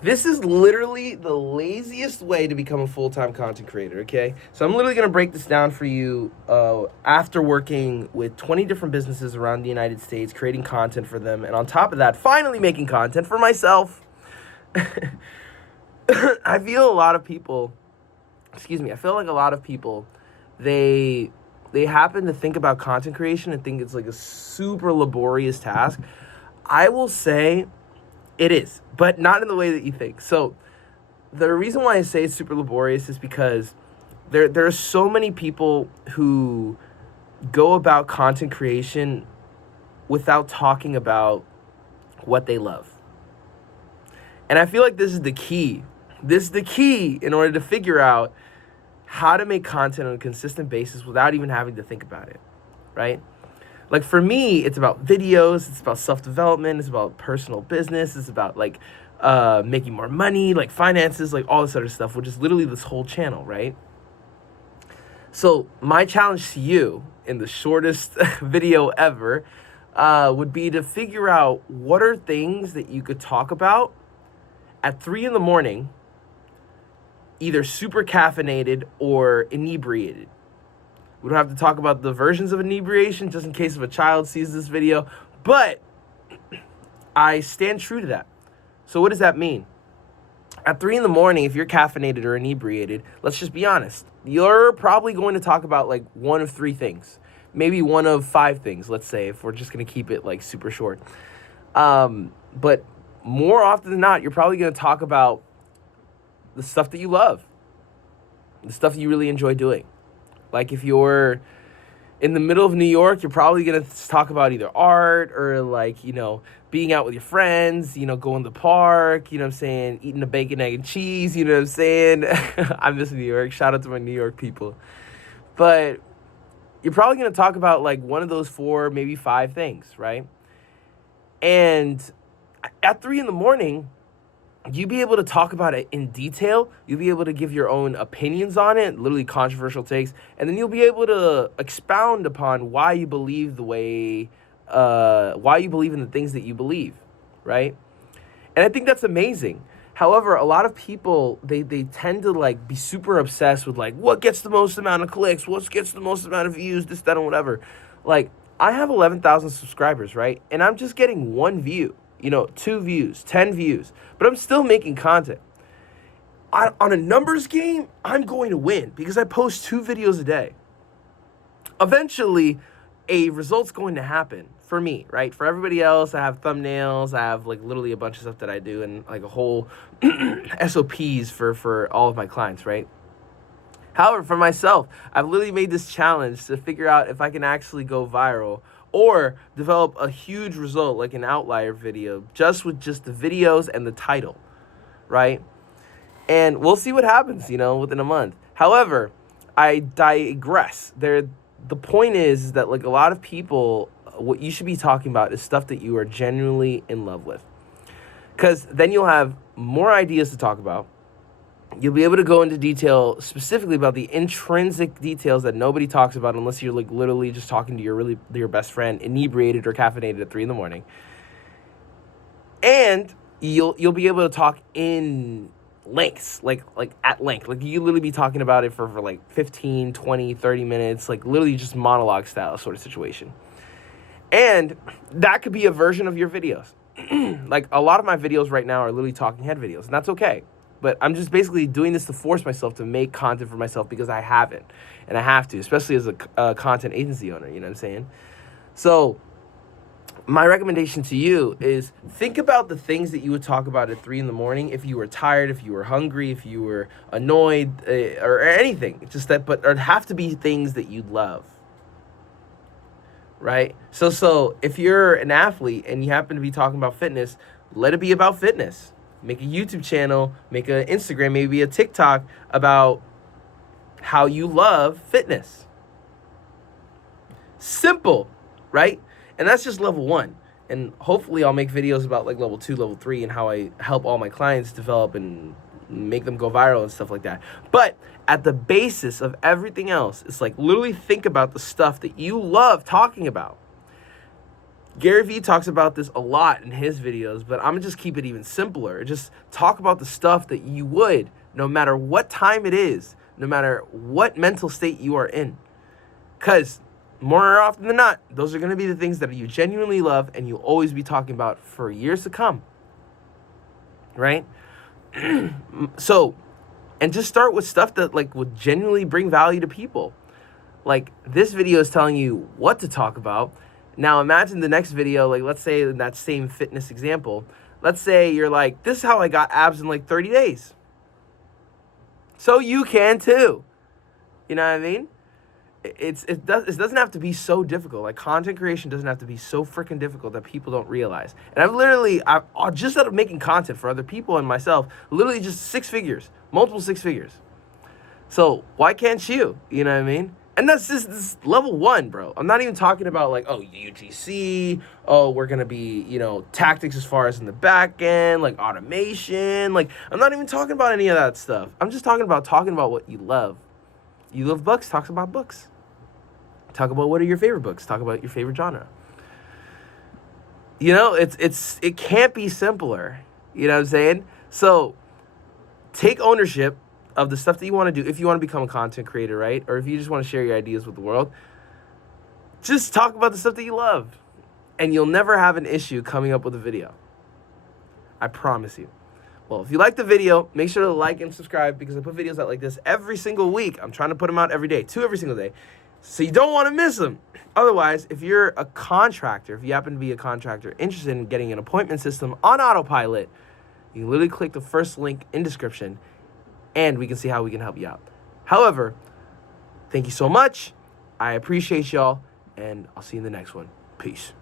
This is literally the laziest way to become a full-time content creator, okay? So I'm literally going to break this down for you after working with 20 different businesses around the United States, creating content for them, and on top of that, finally making content for myself. I feel a lot of people, I feel like a lot of people, they they happen to think about content creation and think it's like a super laborious task. I will say it is, but not in the way that you think. So the reason why I say it's super laborious is because there are so many people who go about content creation without talking about what they love. And I feel like this is the key. This is the key in order to figure out how to make content on a consistent basis without even having to think about it, right? Like for me, it's about videos, it's about self-development, it's about personal business, it's about like making more money, like finances, like all this other stuff, which is literally this whole channel, right? So my challenge to you in the shortest video ever would be to figure out what are things that you could talk about at 3 in the morning, either super caffeinated or inebriated. We don't have to talk about the versions of inebriation just in case if a child sees this video, but I stand true to that. So what does that mean? At 3 in the morning, if you're caffeinated or inebriated, let's just be honest, you're probably going to talk about like one of 3 things, maybe one of 5 things, let's say, if we're just going to keep it like super short. But more often than not, you're probably going to talk about the stuff that you love, the stuff that you really enjoy doing. Like if you're in the middle of New York, you're probably going to talk about either art or like, being out with your friends, going to the park, you know what I'm saying, eating a bacon, egg, and cheese, you know what I'm saying? I miss New York. Shout out to my New York people. But you're probably going to talk about like one of those 4, maybe 5 things, right? And at 3 in the morning, you'll be able to talk about it in detail. You'll be able to give your own opinions on it, literally controversial takes, and then you'll be able to expound upon why you believe why you believe in the things that you believe, right? And I think that's amazing. However, a lot of people, they tend to like be super obsessed with like what gets the most amount of clicks, what gets the most amount of views, this, that, and whatever. Like I have 11,000 subscribers, right? And I'm just getting 1 view. 2 views, 10 views, but I'm still making content. On a numbers game, I'm going to win because I post 2 videos a day. Eventually, a result's going to happen for me, right? For everybody else, I have thumbnails, I have like literally a bunch of stuff that I do and like a whole SOPs for all of my clients, right? However, for myself, I've literally made this challenge to figure out if I can actually go viral or develop a huge result like an outlier video just with just the videos and the title, right? And we'll see what happens, within a month. However, I digress. The point is that like a lot of people, what you should be talking about is stuff that you are genuinely in love with. Because then you'll have more ideas to talk about. You'll be able to go into detail specifically about the intrinsic details that nobody talks about unless you're like literally just talking to your best friend, inebriated or caffeinated at 3 in the morning. And you'll be able to talk in lengths, like at length. Like you literally be talking about it for like 15, 20, 30 minutes, like literally just monologue style sort of situation. And that could be a version of your videos. Like a lot of my videos right now are literally talking head videos, and that's okay. But I'm just basically doing this to force myself to make content for myself because I haven't. And I have to, especially as a content agency owner, you know what I'm saying? So my recommendation to you is think about the things that you would talk about at 3 in the morning if you were tired, if you were hungry, if you were annoyed, or anything. Just that, but it'd have to be things that you love, right? So if you're an athlete and you happen to be talking about fitness, let it be about fitness. Make a YouTube channel, make an Instagram, maybe a TikTok about how you love fitness. Simple, right? And that's just level 1. And hopefully I'll make videos about like level 2, level 3, and how I help all my clients develop and make them go viral and stuff like that. But at the basis of everything else, it's like literally think about the stuff that you love talking about. Gary Vee talks about this a lot in his videos, but I'm gonna just keep it even simpler. Just talk about the stuff that you would, no matter what time it is, no matter what mental state you are in. Because more often than not, those are gonna be the things that you genuinely love and you'll always be talking about for years to come, right? So, and just start with stuff that like would genuinely bring value to people. Like this video is telling you what to talk about. Now imagine the next video, like let's say in that same fitness example, let's say you're like, this is how I got abs in like 30 days. So you can too. You know what I mean? It doesn't have to be so difficult. Like content creation doesn't have to be so freaking difficult that people don't realize. And I've just out of making content for other people and myself, literally just 6 figures, multiple 6 figures. So why can't you? You know what I mean? And that's just this level 1, bro. I'm not even talking about like, oh, UGC, oh, we're going to be, tactics as far as in the back end, like automation. Like, I'm not even talking about any of that stuff. I'm just talking about what you love. You love books, talk about books. Talk about what are your favorite books. Talk about your favorite genre. It can't be simpler. You know what I'm saying? So take ownership of the stuff that you want to do if you want to become a content creator, right? Or if you just want to share your ideas with the world. Just talk about the stuff that you love. And you'll never have an issue coming up with a video. I promise you. Well, if you like the video, make sure to like and subscribe because I put videos out like this every single week. I'm trying to put them out every day, 2 every single day. So you don't want to miss them. Otherwise, if you're a contractor, if you happen to be a contractor interested in getting an appointment system on autopilot, you can literally click the first link in description and we can see how we can help you out. However, thank you so much. I appreciate y'all and I'll see you in the next one. Peace.